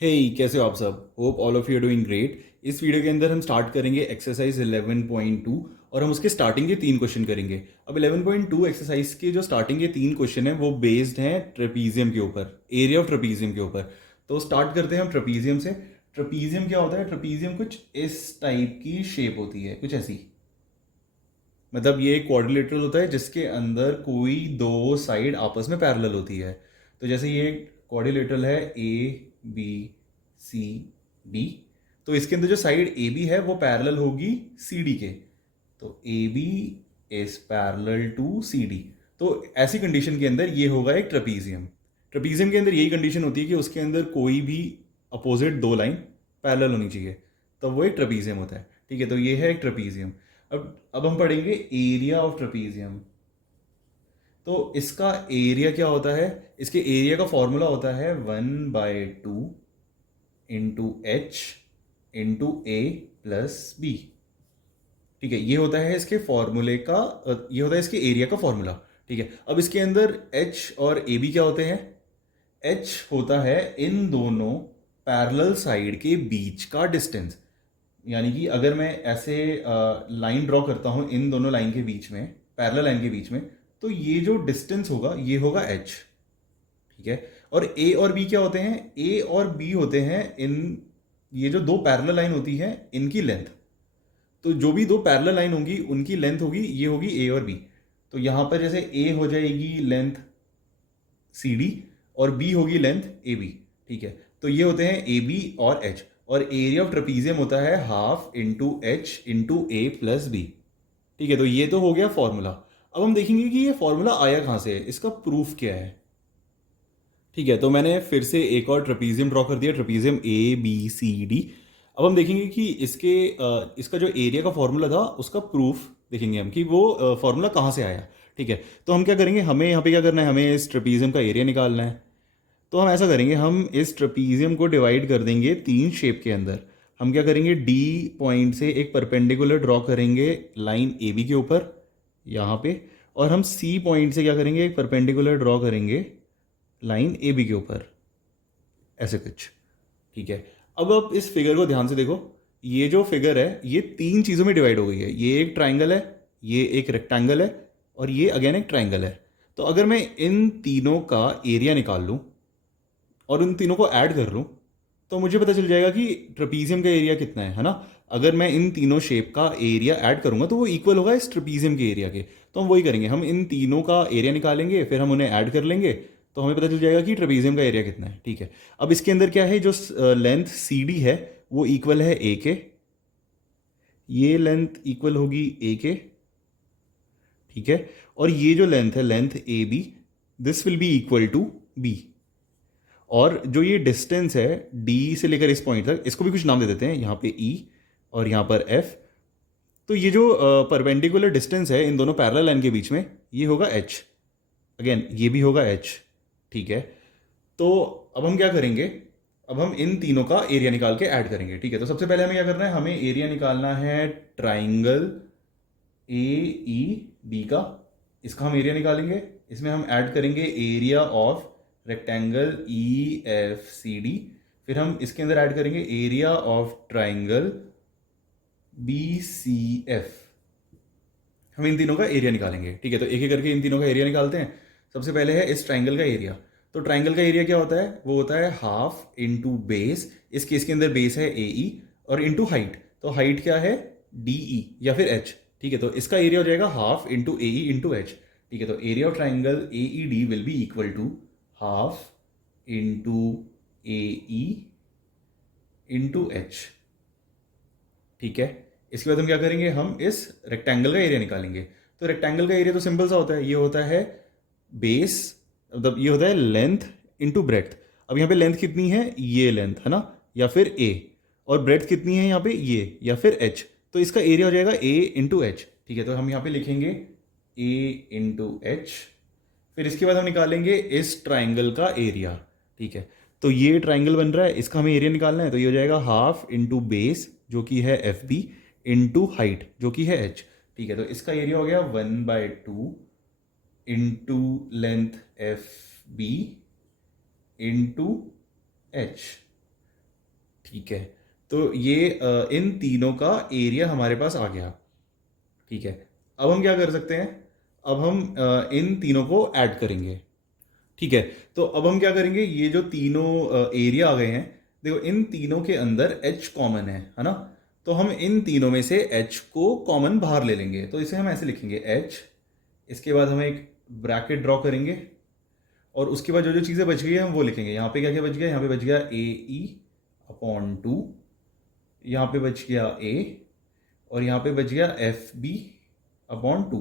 हे कैसे हो आप सब। Hope all of you doing great. इस वीडियो के अंदर हम स्टार्ट करेंगे एक्सरसाइज 11.2 और हम उसके स्टार्टिंग के तीन क्वेश्चन करेंगे। अब 11.2 एक्सरसाइज के जो स्टार्टिंग के तीन क्वेश्चन हैं वो बेस्ड हैं ट्रेपीजियम के ऊपर, एरिया ऑफ ट्रेपीजियम के ऊपर। तो स्टार्ट करते हैं हम ट्रेपीजियम से। ट्रेपीजियम क्या होता है? ट्रेपीजियम कुछ इस टाइप की शेप होती है, कुछ ऐसी। मतलब ये एक क्वाड्रिलेटरल होता है जिसके अंदर कोई दो साइड आपस में पैरेलल होती है। तो जैसे ये क्वाड्रिलेटरल है ए बी सी डी, तो इसके अंदर जो साइड ए बी है वो पैरेलल होगी सी डी के। तो A B is parallel to C D. तो ऐसी कंडीशन के अंदर ये होगा एक ट्रेपीजियम। ट्रेपीजियम के अंदर यही कंडीशन होती है कि उसके अंदर कोई भी अपोजिट दो लाइन पैरेलल होनी चाहिए, तब वो एक ट्रेपीजियम होता है। ठीक है, तो ये है एक ट्रेपीजियम। अब हम पढ़ेंगे एरिया ऑफ ट्रेपीजियम। तो इसका एरिया क्या होता है? इसके एरिया का फॉर्मूला होता है 1/2 into H into A plus B. ठीक है, ये होता है इसके फॉर्मूले का, ये होता है इसके एरिया का फॉर्मूला। ठीक है, अब इसके अंदर एच और ए बी क्या होते हैं? एच होता है इन दोनों पैरेलल साइड के बीच का डिस्टेंस। यानी कि अगर मैं ऐसे लाइन ड्रॉ करता हूं इन दोनों लाइन के बीच में, पैरेलल लाइन के बीच में, तो ये जो डिस्टेंस होगा ये होगा एच। ठीक है, और ए और बी क्या होते हैं? ए और बी होते हैं इन, ये जो दो पैरेलल लाइन होती है इनकी लेंथ। तो जो भी दो पैरेलल लाइन होंगी उनकी लेंथ होगी, ये होगी ए और बी। तो यहां पर जैसे ए हो जाएगी लेंथ सी डी और बी होगी लेंथ ए बी। ठीक है, तो ये होते हैं ए बी और एच। और एरिया ऑफ ट्रेपीजियम होता है half into H into A plus B. ठीक है, तो ये तो हो गया फॉर्मूला। अब हम देखेंगे कि ये फॉर्मूला आया कहाँ से है, इसका प्रूफ क्या है। ठीक है, तो मैंने फिर से एक और ट्रेपीजियम ड्रॉ कर दिया, trapezium A B C D. अब हम देखेंगे कि इसका जो एरिया का फॉर्मूला था उसका प्रूफ देखेंगे हम कि वो फॉर्मूला कहाँ से आया। ठीक है, तो हम क्या करेंगे, हमें यहाँ पे क्या करना है, हमें इस ट्रेपीजियम का एरिया निकालना है। तो हम ऐसा करेंगे, हम इस ट्रेपीजियम को डिवाइड कर देंगे तीन शेप के अंदर। हम क्या करेंगे, डी पॉइंट से एक परपेंडिकुलर ड्रॉ करेंगे लाइन ए बी के ऊपर यहाँ पे, और हम सी पॉइंट से क्या करेंगे, एक परपेंडिकुलर ड्रॉ करेंगे लाइन ए बी के ऊपर, ऐसे कुछ। ठीक है, अब आप इस फिगर को ध्यान से देखो। ये जो फिगर है ये तीन चीज़ों में डिवाइड हो गई है। ये एक ट्राइंगल है, ये एक रेक्टेंगल है, और ये अगेन एक ट्राइंगल है। तो अगर मैं इन तीनों का एरिया निकाल लूँ और उन तीनों को ऐड कर लूँ तो मुझे पता चल जाएगा कि ट्रेपीजियम का एरिया कितना है ना। अगर मैं इन तीनों शेप का एरिया ऐड करूंगा तो वो इक्वल होगा इस ट्रेपीजियम के एरिया के। तो हम वही करेंगे, हम इन तीनों का एरिया निकालेंगे, फिर हम उन्हें ऐड कर लेंगे, तो हमें पता चल जाएगा कि ट्रेपीजियम का एरिया कितना है। ठीक है, अब इसके अंदर क्या है, जो लेंथ सी डी है वो इक्वल है ए के, ये लेंथ इक्वल होगी ए के। ठीक है, और ये जो लेंथ है length A B, this will be equal to B. और जो ये डिस्टेंस है डी से लेकर इस पॉइंट तक, इसको भी कुछ नाम दे देते हैं, यहाँ पे ई और यहाँ पर एफ। तो ये जो परपेंडिकुलर डिस्टेंस है इन दोनों पैरेलल लाइन के बीच में, ये होगा एच। अगेन ये भी होगा एच। ठीक है, तो अब हम क्या करेंगे, अब हम इन तीनों का एरिया निकाल के ऐड करेंगे। ठीक है, तो सबसे पहले हमें क्या करना है, हमें एरिया निकालना है ट्राइंगल ए ई बी का। इसका हम एरिया निकालेंगे, इसमें हम ऐड करेंगे area of rectangle E F C D. फिर हम इसके अंदर ऐड करेंगे area of triangle B C F. हम इन तीनों का एरिया निकालेंगे। ठीक है, तो एक एक करके इन तीनों का एरिया निकालते हैं। सबसे पहले है इस ट्राइंगल का एरिया। तो ट्राइंगल का एरिया क्या होता है, वो होता है हाफ इंटू बेस, इस केस के अंदर बेस है ए ई, और इंटू हाइट। तो हाइट क्या है, डी ई या फिर एच। ठीक है, तो इसका एरिया हो जाएगा half into A E into H. ठीक है, तो area of triangle A E D will be equal to half into A E into H. ठीक है, इसके बाद हम क्या करेंगे, हम इस रेक्टेंगल का एरिया निकालेंगे। तो रेक्टेंगल का एरिया तो सिंपल सा होता है, ये होता है बेस, मतलब ये होता है लेंथ इंटू ब्रेड्थ। अब यहाँ पे लेंथ कितनी है, ये लेंथ है ना, या फिर ए, और ब्रेड्थ कितनी है यहाँ पे, ये या फिर एच। तो इसका एरिया हो जाएगा ए इंटू एच। ठीक है, तो हम यहाँ पे लिखेंगे ए इंटू एच। फिर इसके बाद हम निकालेंगे इस ट्राइंगल का एरिया। ठीक है, तो ये ट्राइंगल बन रहा है, इसका हमें एरिया निकालना है, तो ये हो जाएगा हाफ इंटू बेस जो कि है एफ बी इंटू हाइट जो कि है एच। ठीक है, तो इसका एरिया हो गया 1/2 into length F B into H. ठीक है, तो ये इन तीनों का एरिया हमारे पास आ गया। ठीक है, अब हम क्या कर सकते हैं, अब हम इन तीनों को ऐड करेंगे। ठीक है, तो अब हम क्या करेंगे, ये जो तीनों एरिया आ गए हैं, देखो इन तीनों के अंदर h कॉमन है ना, तो हम इन तीनों में से h को कॉमन बाहर ले लेंगे, तो इसे हम ऐसे लिखेंगे h, इसके बाद हम एक ब्रैकेट ड्रॉ करेंगे और उसके बाद जो जो चीज़ें बच गई है हम वो लिखेंगे। यहाँ पे क्या क्या बच गया, यहाँ पे बच गया ए ई अपॉन टू, यहाँ पे बच गया a, और यहाँ पे बच गया एफ बी अपॉन टू।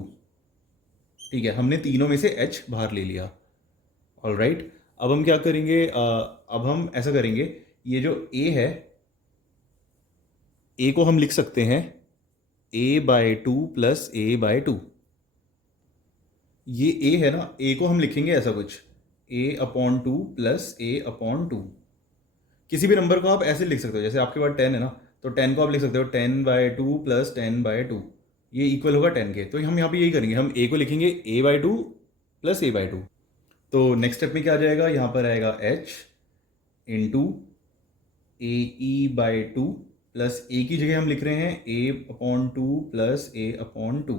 ठीक है, हमने तीनों में से h बाहर ले लिया। ऑल राइट, अब हम क्या करेंगे, अब हम ऐसा करेंगे, ये जो a है, a को हम लिख सकते हैं a/2 प्लस a/2। ये a है ना, a को हम लिखेंगे ऐसा कुछ a/2 प्लस a/2। किसी भी नंबर को आप ऐसे लिख सकते हो, जैसे आपके पास 10 है ना, तो 10 को आप लिख सकते हो 10/2 प्लस 10/2, ये इक्वल होगा 10 के। तो हम यहाँ पे यही करेंगे, हम a को लिखेंगे a/2 प्लस a/2। तो नेक्स्ट स्टेप में क्या आ जाएगा, यहाँ पर आएगा h into ae/2 plus a की जगह हम लिख रहे हैं a/2 प्लस a/2।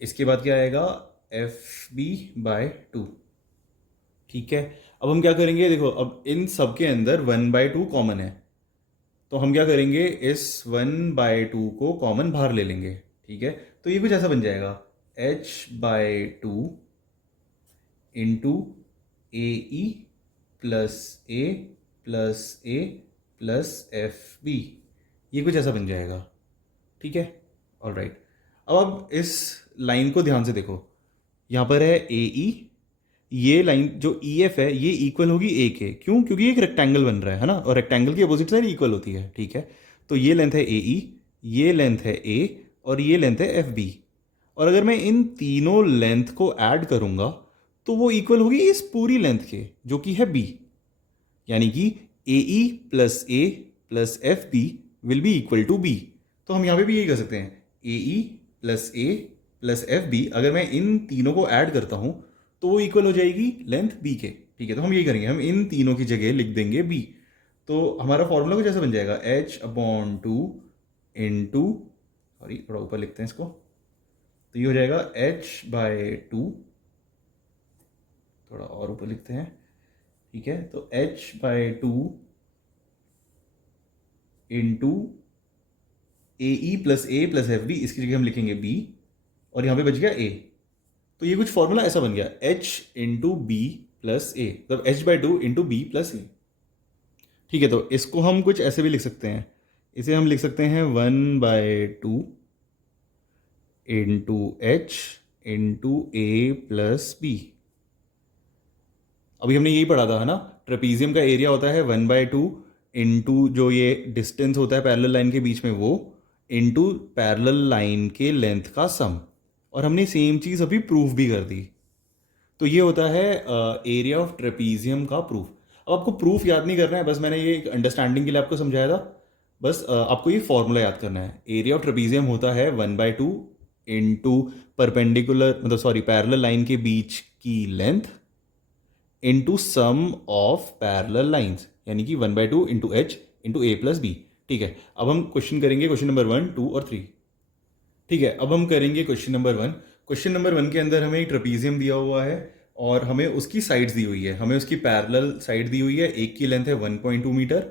इसके बाद क्या आएगा fb/2। ठीक है, अब हम क्या करेंगे, देखो अब इन सब के अंदर 1/2 कॉमन है, तो हम क्या करेंगे, इस 1/2 को कॉमन बाहर ले लेंगे। ठीक है, तो ये कुछ ऐसा बन जाएगा h/2 into A E plus A plus A plus F B, ये कुछ ऐसा बन जाएगा। ठीक है, ऑल राइट, अब आप इस लाइन को ध्यान से देखो, यहाँ पर है ए ई, ये लाइन जो ई एफ है ये इक्वल होगी ए के, क्यों, क्योंकि ये एक रेक्टेंगल बन रहा है ना, और रेक्टेंगल की अपोजिट साइड इक्वल होती है। ठीक है, तो ये लेंथ है ए ई, ये लेंथ है ए, और ये लेंथ है एफ बी, और अगर मैं इन तीनों लेंथ को ऐड करूंगा तो वो इक्वल होगी इस पूरी लेंथ के, जो कि है बी, यानी कि A E plus F B will be equal to B. तो हम यहाँ पे भी यही कर सकते हैं, ए प्लस एफ बी, अगर मैं इन तीनों को ऐड करता हूँ तो वो इक्वल हो जाएगी लेंथ बी के। ठीक है, तो हम यही करेंगे, हम इन तीनों की जगह लिख देंगे बी, तो हमारा फॉर्मूला कुछ ऐसा बन जाएगा h/2 इंटू, सॉरी थोड़ा ऊपर लिखते हैं इसको, तो ये हो जाएगा h/2, थोड़ा और ऊपर लिखते हैं। ठीक है, तो h/2 into A E plus F B, इसकी जगह हम लिखेंगे बी, और यहाँ पे बच गया ए, तो ये कुछ फॉर्मूला ऐसा बन गया h इंटू बी प्लस ए, मतलब h/2 इंटू बी प्लस ए। ठीक है, तो इसको हम कुछ ऐसे भी लिख सकते हैं, इसे हम लिख सकते हैं 1/2 into H into A plus B. अभी हमने यही पढ़ा था है ना, ट्रेपीजियम का एरिया होता है 1/2 इंटू जो ये डिस्टेंस होता है पैरेलल लाइन के बीच में वो, इंटू पैरेलल लाइन के लेंथ का सम, और हमने सेम चीज़ अभी प्रूफ भी कर दी। तो ये होता है एरिया ऑफ ट्रेपीजियम का प्रूफ। अब आपको प्रूफ याद नहीं करना है, बस मैंने ये एक अंडरस्टैंडिंग के लिए आपको समझाया था, बस आपको ये फॉर्मूला याद करना है। एरिया ऑफ ट्रेपीजियम होता है 1/2 इंटू परपेंडिकुलर, मतलब सॉरी पैरेलल लाइन के बीच की length into sum of parallel lines, यानी कि 1/2 into H into A plus B. ठीक है, अब हम क्वेश्चन करेंगे, क्वेश्चन नंबर 1, 2 और 3। ठीक है, अब हम करेंगे क्वेश्चन नंबर 1। क्वेश्चन नंबर 1 के अंदर हमें एक ट्रेपीजियम दिया हुआ है और हमें उसकी साइड्स दी हुई है, हमें उसकी पैरेलल साइड दी हुई है, एक की लेंथ है 1.2 मीटर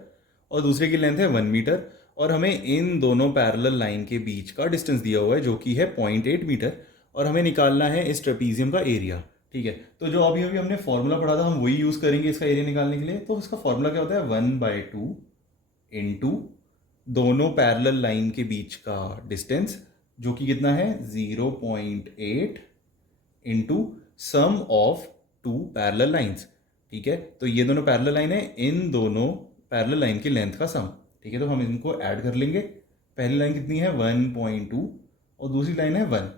और दूसरे की लेंथ है 1 मीटर, और हमें इन दोनों पैरेलल लाइन के बीच का डिस्टेंस दिया हुआ है जो कि है 0.8 मीटर, और हमें निकालना है इस ट्रेपीजियम का एरिया। ठीक है, तो जो अभी अभी हमने फॉर्मूला पढ़ा था हम वही यूज़ करेंगे इसका एरिया निकालने के लिए। तो इसका फॉर्मूला क्या होता है, 1/2 इंटू दोनों पैरेलल लाइन के बीच का डिस्टेंस, जो कि कितना है 0.8 into sum of two parallel lines. ठीक है, तो ये दोनों पैरेलल लाइन है, इन दोनों पैरेलल लाइन की लेंथ का सम। ठीक है, तो हम इनको ऐड कर लेंगे। पहली लाइन कितनी है 1.2 और दूसरी लाइन है 1।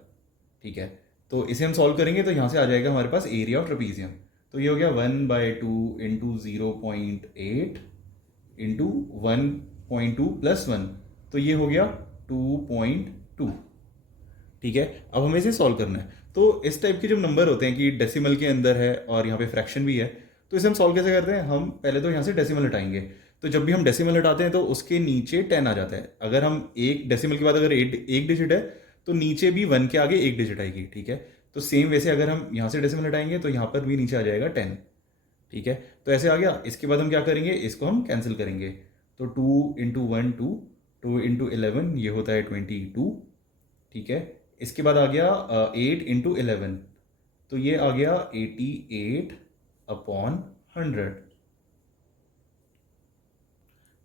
ठीक है, तो इसे हम सॉल्व करेंगे तो यहाँ से आ जाएगा हमारे पास एरिया ऑफ ट्रेपीजियम। तो ये हो गया 1/2 इंटू 0.8 इंटू 1.2 प्लस 1, तो ये हो गया 2.2। ठीक है, अब हमें इसे सॉल्व करना है। तो इस टाइप के जो नंबर होते हैं कि डेसिमल के अंदर है और यहाँ पे फ्रैक्शन भी है, तो इसे हम सॉल्व कैसे करते हैं, हम पहले तो यहाँ से डेसिमल हटाएंगे। तो जब भी हम डेसिमल हटाते हैं तो उसके नीचे 10 आ जाता है। अगर हम एक डेसिमल के बाद अगर एक डिजिट है तो नीचे भी 1 के आगे एक डिजिट आएगी, ठीक है। तो सेम वैसे अगर हम यहाँ से डेसिमल हटाएंगे तो यहाँ पर भी नीचे आ जाएगा 10, ठीक है। तो ऐसे आ गया। इसके बाद हम क्या करेंगे, इसको हम कैंसिल करेंगे। तो 2 इंटू 1 2, 2 इंटू 11 ये होता है 22, ठीक है। इसके बाद आ गया 8 इंटू 11, तो ये आ गया 88 अपॉन 100,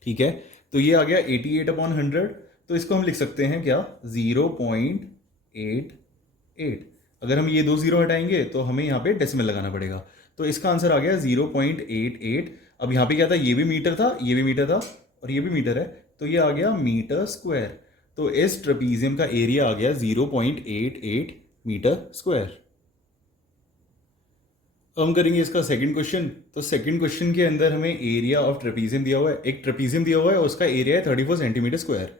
ठीक है। तो ये आ गया 88 अपॉन 100। तो इसको हम लिख सकते हैं क्या, 0.88। अगर हम ये दो जीरो हटाएंगे तो हमें यहाँ पे डेसिमल लगाना पड़ेगा। तो इसका आंसर आ गया 0.88। अब यहाँ पे क्या था, ये भी मीटर था, ये भी मीटर था और ये भी मीटर है, तो ये आ गया मीटर स्क्वायर। तो इस ट्रेपीजियम का एरिया आ गया 0.88 मीटर स्क्वायर। अब हम करेंगे इसका सेकंड क्वेश्चन। तो सेकंड क्वेश्चन के अंदर हमें एरिया ऑफ ट्रेपीजियम दिया हुआ है। एक ट्रेपीजियम दिया हुआ है, उसका एरिया है 34 सेंटीमीटर स्क्वायर।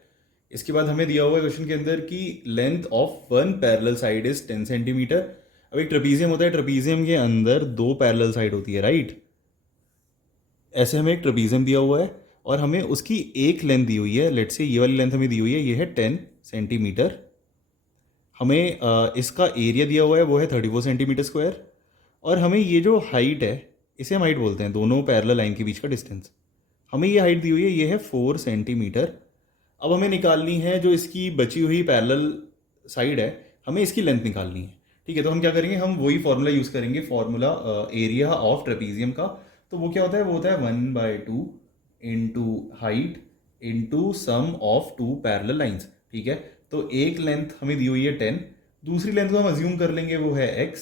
इसके बाद हमें दिया हुआ है क्वेश्चन के अंदर कि length of one parallel side is 10 centimetre. अब एक ट्रेपीजियम होता है, ट्रेपीजियम के अंदर दो पैरेलल साइड होती है, राइट। ऐसे हमें एक ट्रेपीजियम दिया हुआ है और हमें उसकी एक लेंथ दी हुई है। लेट्स से ये वाली लेंथ हमें दी हुई है, ये है 10 सेंटीमीटर। हमें इसका एरिया दिया हुआ है, वो है 34 सेंटीमीटर स्क्वायर। और हमें ये जो हाइट है, इसे हम हाइट बोलते हैं, दोनों पैरेलल लाइन के बीच का डिस्टेंस। हमें ये हाइट दी हुई है, ये है 4 सेंटीमीटर। अब हमें निकालनी है जो इसकी बची हुई पैरेलल साइड है, हमें इसकी लेंथ निकालनी है, ठीक है। तो हम क्या करेंगे, हम वही फॉर्मूला यूज़ करेंगे, फॉर्मूला एरिया ऑफ ट्रेपीजियम का। तो वो क्या होता है, वो होता है 1/2 into height into sum of two parallel lines, ठीक है। तो एक लेंथ हमें दी हुई है 10, दूसरी लेंथ को हम अज्यूम कर लेंगे वो है x,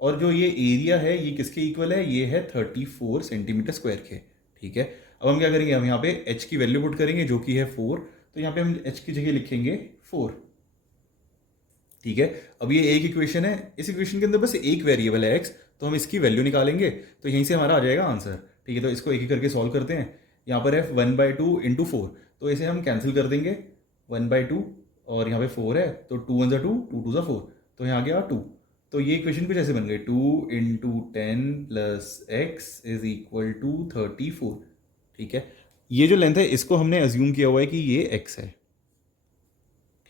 और जो ये एरिया है ये किसके इक्वल है, ये है 34 सेंटीमीटर स्क्वायर के, ठीक है। अब हम क्या करेंगे, हम यहाँ पे h की वैल्यू पुट करेंगे जो कि है 4। तो यहाँ पे हम h की जगह लिखेंगे 4, ठीक है। अब ये एक इक्वेशन है, इस इक्वेशन के अंदर बस एक वेरिएबल है x, तो हम इसकी वैल्यू निकालेंगे तो यहीं से हमारा आ जाएगा आंसर, ठीक है। तो इसको एक एक करके सॉल्व करते हैं। यहाँ पर है 1/2 इंटू 4, तो इसे हम कैंसिल कर देंगे, 1/2 और यहाँ पे 4 है, तो 2 1 2, 2 2 4, तो यहाँ आ गया 2। तो ये इक्वेशन कुछ ऐसे बन गई, 2 into 10 plus X is equal to 34, ठीक है। ये जो लेंथ है इसको हमने अज्यूम किया हुआ है कि ये x है,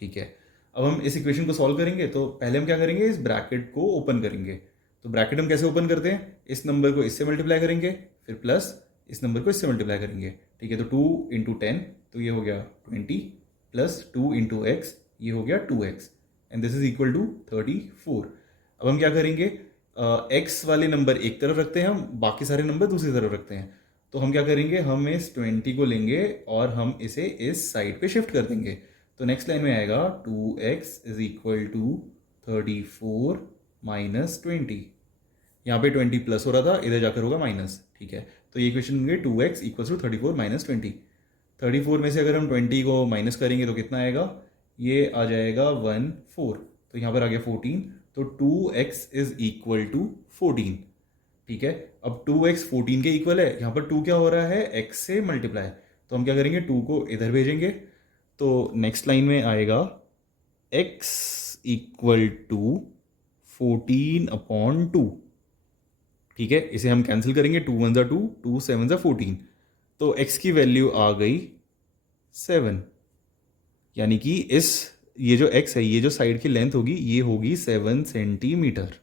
ठीक है। अब हम इस इक्वेशन को सॉल्व करेंगे तो पहले हम क्या करेंगे, इस ब्रैकेट को ओपन करेंगे। तो ब्रैकेट हम कैसे ओपन करते हैं, इस नंबर को इससे मल्टीप्लाई करेंगे, फिर प्लस इस नंबर को इससे मल्टीप्लाई करेंगे, ठीक है। तो 2 इंटू 10, तो ये हो गया 20, प्लस 2 इंटू एक्स, ये हो गया 2x, and this is equal to 34। अब हम क्या करेंगे, एक्स वाले नंबर एक तरफ रखते हैं, हम बाकी सारे नंबर दूसरी तरफ रखते हैं। तो हम क्या करेंगे, हम इस 20 को लेंगे और हम इसे इस साइड पे शिफ्ट कर देंगे। तो नेक्स्ट लाइन में आएगा 2x is equal to 34 minus 20। यहाँ पे 20 प्लस हो रहा था, इधर जाकर होगा माइनस, ठीक है। तो ये इक्वेशन होंगे 2x इक्वल टू 34 माइनस 20। 34 में से अगर हम 20 को माइनस करेंगे तो कितना आएगा, ये आ जाएगा 14, तो यहाँ पर आ गया 14। तो 2x इज इक्वल टू 14, ठीक है। अब 2x 14 के इक्वल है, यहाँ पर 2 क्या हो रहा है, x से मल्टीप्लाई। तो हम क्या करेंगे, 2 को इधर भेजेंगे, तो नेक्स्ट लाइन में आएगा x इक्वल टू 14 अपॉन 2, ठीक है। इसे हम कैंसिल करेंगे, 2 1 2, 2 7 14, तो x की वैल्यू आ गई 7, यानी कि ये जो x है, ये जो साइड की लेंथ होगी ये होगी 7 सेंटीमीटर।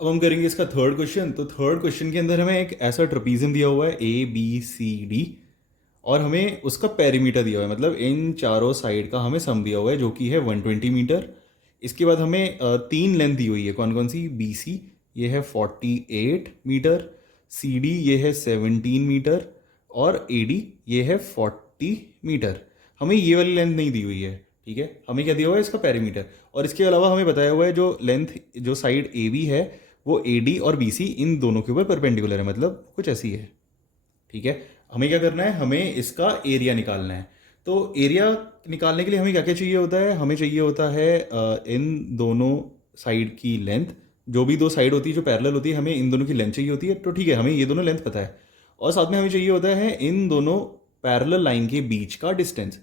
अब हम करेंगे इसका थर्ड क्वेश्चन। तो थर्ड क्वेश्चन के अंदर हमें एक ऐसा ट्रेपीजियम दिया हुआ है ABCD, और हमें उसका पेरीमीटर दिया हुआ है, मतलब इन चारों साइड का हमें सम दिया हुआ है जो कि है 120 मीटर। इसके बाद हमें तीन लेंथ दी हुई है, कौन कौन सी, BC ये है 48 मीटर, CD ये है 17 मीटर, और AD ये है 40 मीटर। हमें ये वाली लेंथ नहीं दी हुई है, ठीक है। हमें क्या दिया हुआ है, इसका पेरीमीटर। और इसके अलावा हमें बताया हुआ है जो लेंथ, जो साइड AB है वो AD और BC इन दोनों के ऊपर परपेंडिकुलर है, मतलब कुछ ऐसी है, ठीक है। हमें क्या करना है, हमें इसका एरिया निकालना है। तो एरिया निकालने के लिए हमें क्या क्या चाहिए होता है, हमें चाहिए होता है इन दोनों साइड की लेंथ, जो भी दो साइड होती है जो पैरेलल होती है, हमें इन दोनों की लेंथ चाहिए होती है। तो ठीक है, हमें ये दोनों लेंथ पता है, और साथ में हमें चाहिए होता है इन दोनों पैरेलल लाइन के बीच का डिस्टेंस,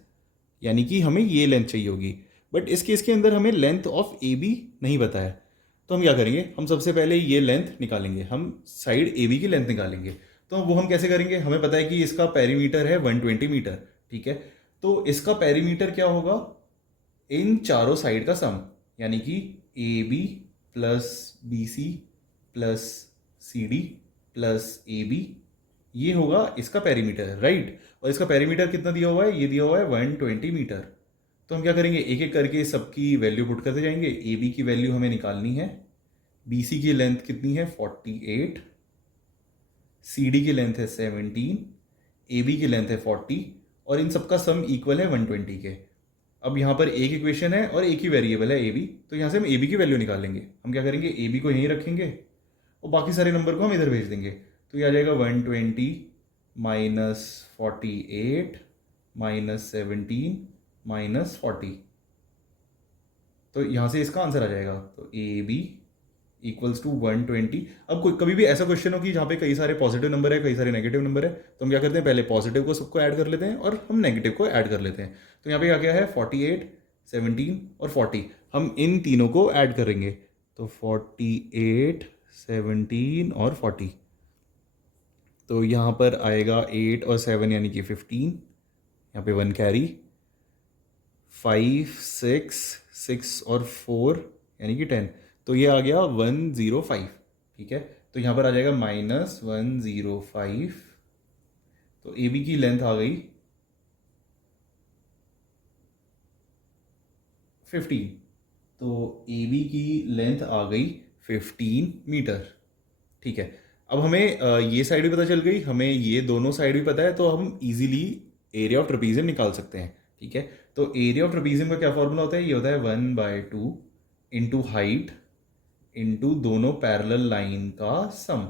यानी कि हमें ये लेंथ चाहिए होगी। बट इस केस के अंदर हमें लेंथ ऑफ AB नहीं पता है, तो हम क्या करेंगे, हम सबसे पहले ये लेंथ निकालेंगे, हम साइड ए बी की लेंथ निकालेंगे। तो वो हम कैसे करेंगे, हमें पता है कि इसका पेरीमीटर है 120 मीटर, ठीक है। तो इसका पेरीमीटर क्या होगा, इन चारों साइड का सम, यानी कि A B plus B C plus C D plus A B, ये होगा इसका पेरीमीटर, राइट। और इसका पेरीमीटर कितना दिया हुआ है, ये दिया हुआ है 120 मीटर। तो हम क्या करेंगे, एक एक करके सबकी वैल्यू पुट करते जाएंगे। ए बी की वैल्यू हमें निकालनी है, बी सी की लेंथ कितनी है 48, सी डी की लेंथ है 17, ए बी की लेंथ है 40, और इन सबका सम इक्वल है 120 के। अब यहाँ पर एक इक्वेशन है और एक ही वेरिएबल है ए बी, तो यहाँ से हम ए बी की वैल्यू निकालेंगे। हम क्या करेंगे, ए बी को यहीं रखेंगे और बाकी सारे नंबर को हम इधर भेज देंगे। तो ये आ जाएगा 120 माइनस 48 माइनस 17 माइनस 40। तो यहाँ से इसका आंसर आ जाएगा, तो ए बी इक्वल्स टू 120। अब कोई कभी भी ऐसा क्वेश्चन हो कि जहाँ पे कई सारे पॉजिटिव नंबर है, कई सारे नेगेटिव नंबर है, तो हम क्या करते हैं, पहले पॉजिटिव को सबको ऐड कर लेते हैं और हम नेगेटिव को ऐड कर लेते हैं। तो यहाँ पे क्या क्या है, 48, 17 और 40, हम इन तीनों को ऐड करेंगे। तो 48, 17 और 40, तो यहाँ पर आएगा 8 और 7 यानी कि 15, यहाँ पे 1 कैरी, 5, 6 और 4 यानी कि 10, तो ये आ गया 105, ठीक है। तो यहाँ पर आ जाएगा -105। तो ए बी की लेंथ आ गई 15, तो ए बी की लेंथ आ गई 15 मीटर, ठीक है। अब हमें ये साइड भी पता चल गई, हमें ये दोनों साइड भी पता है, तो हम इजीली एरिया ऑफ ट्रेपीजियम निकाल सकते हैं, ठीक है। तो एरिया ऑफ ट्रेपीजियम का क्या फॉर्मूला होता है, ये होता है 1/2 इंटू हाइट इंटू दोनों पैरेलल लाइन का सम,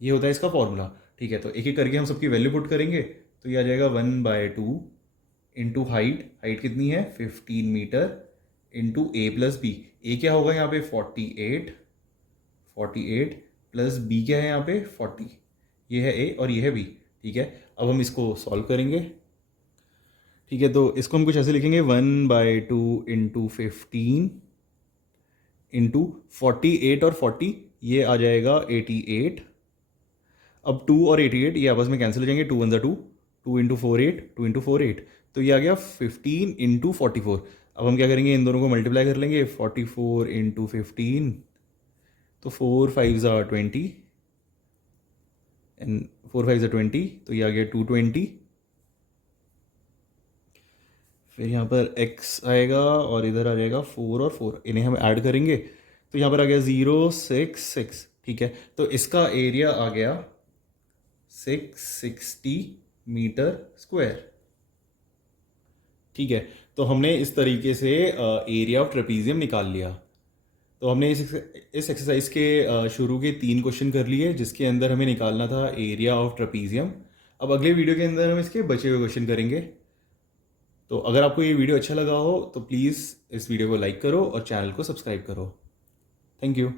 ये होता है इसका फॉर्मूला, ठीक है। तो एक एक करके हम सबकी वैल्यू पुट करेंगे। तो ये आ जाएगा 1/2 इंटू हाइट, हाइट कितनी है 15 metre, into A plus B, ए क्या होगा यहाँ पे 48, 48 प्लस बी क्या है यहाँ पे 40, ये है ए और ये है बी, ठीक है। अब हम इसको सॉल्व करेंगे, ठीक है। तो इसको हम कुछ ऐसे लिखेंगे, 1/2 इंटू 15 इंटू 48 और 40, ये आ जाएगा 88। अब 2 और 88 ये आपस में कैंसिल हो जाएंगे, 2 1 ज़ा 2, 2 इंटू 4 8, 2 इंटू 4 8, तो ये आ गया 15 इंटू 44। अब हम क्या करेंगे, इन दोनों को मल्टीप्लाई कर लेंगे, 44 इंटू 15, तो 4 5 ज़ा 20 एंड 4 5 ज़ा 20, तो ये आ गया 220। फिर यहाँ पर x आएगा और इधर आ जाएगा 4 और 4, इन्हें हम ऐड करेंगे, तो यहाँ पर आ गया 066, ठीक है। तो इसका एरिया आ गया 660 मीटर स्क्वायर, ठीक है। तो हमने इस तरीके से एरिया ऑफ ट्रेपीजियम निकाल लिया। तो हमने इस एक्सरसाइज के शुरू के 3 क्वेश्चन कर लिए, जिसके अंदर हमें निकालना था एरिया ऑफ ट्रेपीजियम। अब अगले वीडियो के अंदर हम इसके बचे हुए क्वेश्चन करेंगे। तो अगर आपको ये वीडियो अच्छा लगा हो तो प्लीज़ इस वीडियो को लाइक करो और चैनल को सब्सक्राइब करो। Thank you.